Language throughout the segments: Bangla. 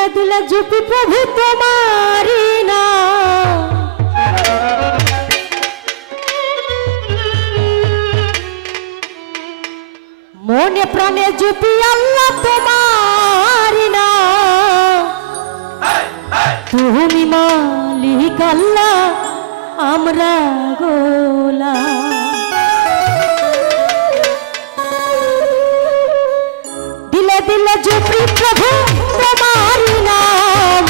दिला दिला जपी प्रभु तुम्हारी नाम मोने प्राणे जपी अल्लाह तुम्हारी नाम तुमी मालिक अल्लाह आमरा गोलाम दिले दिले जपी प्रभु तुम्हारी नाम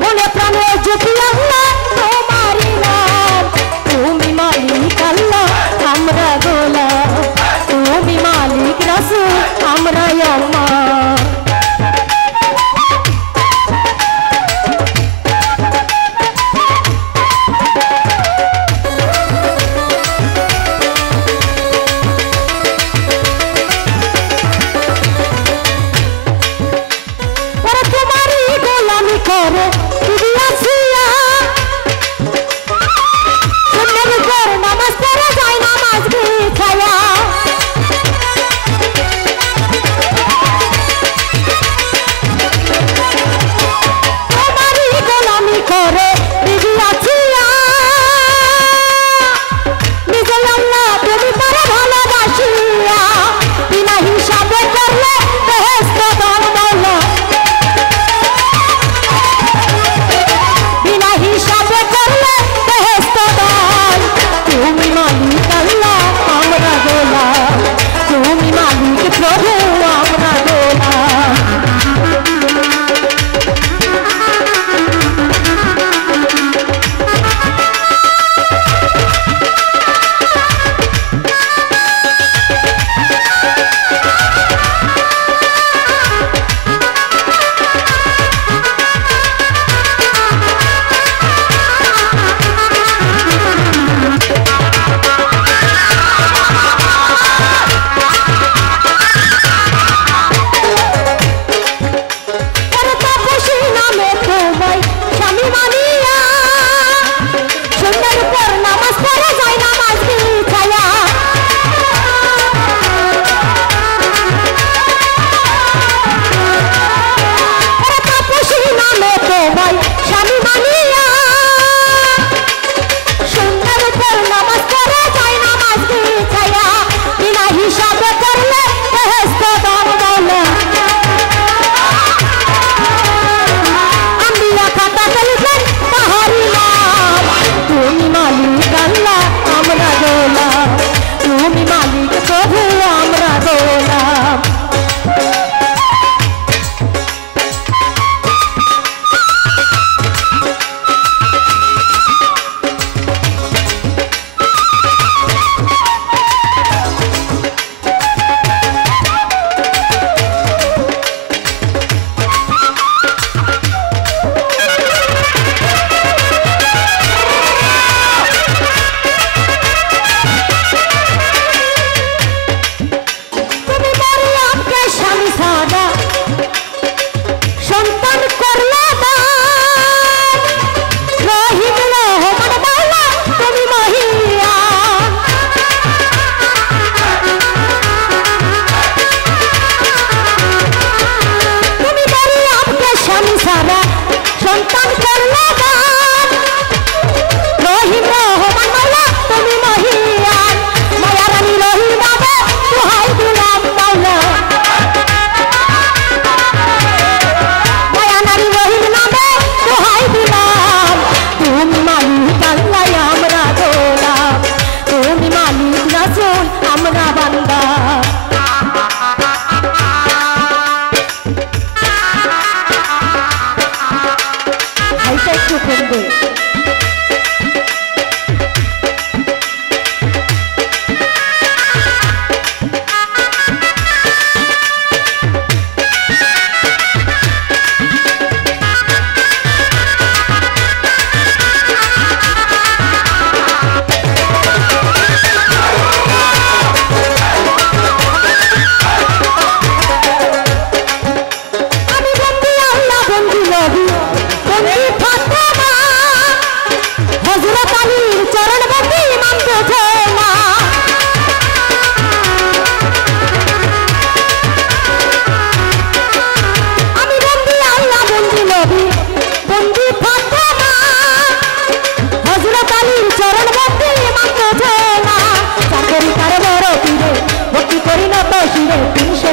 मोने प्राणे जपी अल्लाह तुम्हारी नाम तुमी मालिक अल्लाह आमरा गोलाम तुमी मालिक रसूल आमरा अम्मा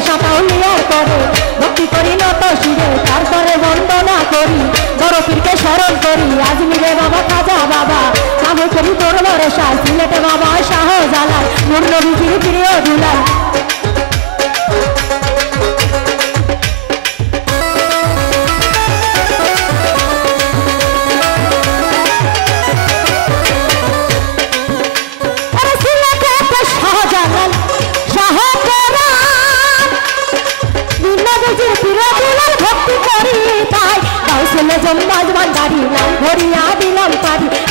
সাঁতাও লিয়ার করে ভক্তি করি নত শিরে তারপরে বন্দনা করি বড় পীরকে স্মরণ করি আজমিরে বাবা খাজা বাবা কামে করি তোর ভরসা সিলেটে বাবা শাহজালাল নূর নবীজির প্রিয় দুলাল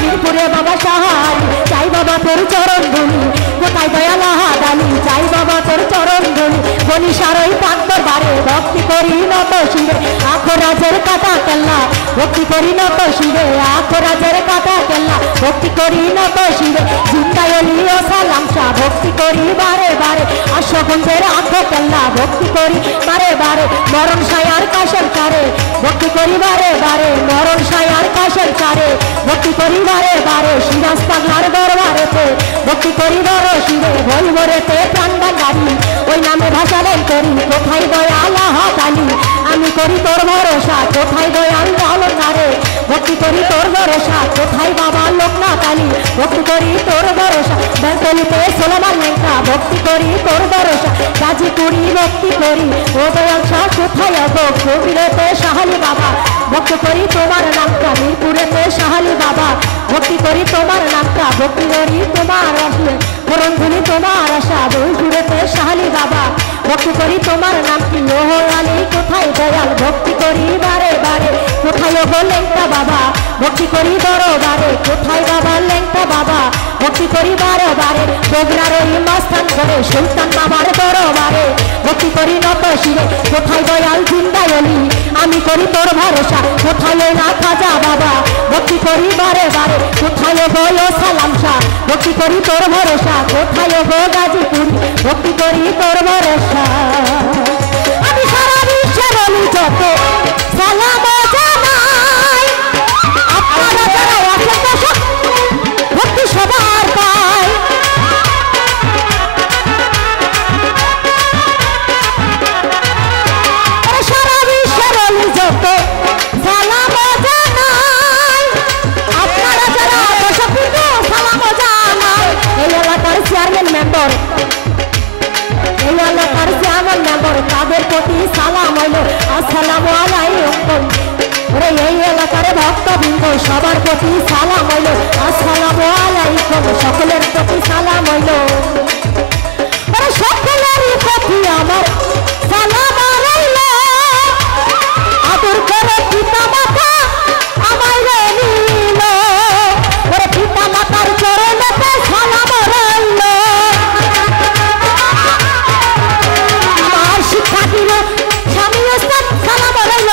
মিরপুরে বাবা সাহারি চাই বাবা তোর চরণ ধুলি কোথায় দয়াল হাদালি চাই বাবা তোর চরণ ধুলি বলি সারই পান্তর বারে ভক্তি করি নত শিরে আখো রাজের কাটা কেল্লা ভক্তি করি নত শিরে আখো রাজের কাটা কেল্লা ভক্তি করি নত শিরে জিন্দায়লি ও সালাম শাহ ভক্তি করি বারে বারে আশগঞ্জের আখো কেল্লা ভক্তি করি বারে বারে মরণ সায়ার কাশের চারে ভক্তি করি বারে বারে মরণ সায়ার কাশের চারে ভক্তি করি বারে বারে সিরাজ পাগলার দরবারেতে ভক্তি করি বড় শিরে ভৈবরেতে প্রাণ বাঙালি ওই নামে ভাষালেন করি কোথায় দয়াল হাদালি আমি করি তোর ভরসা কোথায় দয়াল লালনারে ভক্তি করি তোর ভরসা কোথায় বাবা লোকনাথ আলী ভক্তি করি তোর ভরসা বেলতলিতে সোলামান লেঙ্কা ভক্তি করি তোর ভরসা গাজীপুরি ভক্তি করি ও দয়াল শাহ কোথায় গো কবিরতে শাহালি বাবা ভক্তি করি তোমার নামটা মিরপুরেতে শাহালি বাবা ভক্তি করি তোমার নামটা ভক্তি করি তোমার আসলে পরম ধুলি তোমার আশা বইপুরেতে শাহালি বাবা ভক্তি করি তোমার নামটি লোহ আলী কোথায় দয়াল ভক্তি করি বারে বারে কোথায় গো লেঙ্কা বাবা ভক্তি করি দরবারে কোথায় বাবা লেঙ্কা বাবা ভক্তি করি বারে বারে বগুড়ার ওই মাস্তান করে সুলতান বাবার দরবারে ভক্তি করি নত শিরে কোথায় দয়াল জিন্দায়লি আমি করি তোর ভরসা কোথায় না খাজা বাবা ভক্তি করি বারে বারে কোথায় গো সালাম শাহ ভক্তি করি তোর ভরসা কোথায় গো গাজীপুর ভক্তি করি তোর ভরসা আমি সারা বিশ্বে বলি যত সালাম জানাই আপনারা যারা আছেন দর্শক ভক্তি সবার পায় সারা বিশ্বে বলি যত সালাম জানাই আপনারা যারা দর্শক সালাম জানাই এই এলাকার চেয়ারম্যান মেম্বার এই এলাকার চেয়ারম্যান মেম্বার তাদের প্রতি সালাম হইল আসসালামু আলাইকুম ওরে এই এলাকার ভক্তবৃন্দ সবার প্রতি সালাম হইল আসসালামু আলাইকুম সকলের প্রতি সালাম হইল ওরে সকলেরই প্রতি আমার সালাম রইল আদর করে পিতা মাতা আমায় নিল ওরে পিতা মাতার চরণেতে সালাম রইল আমার শিক্ষা দিল স্বামী ওস্তাদ সালাম রইল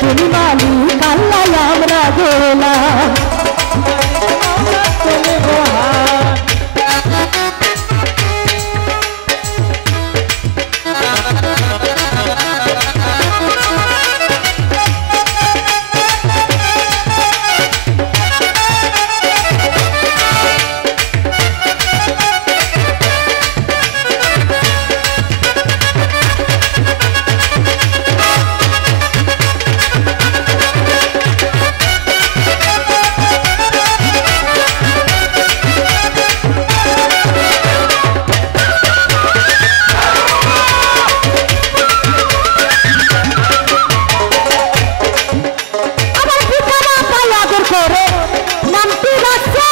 তুমি মালিক আল্লাহ আমরা গোলাম করে নামটি রাখছে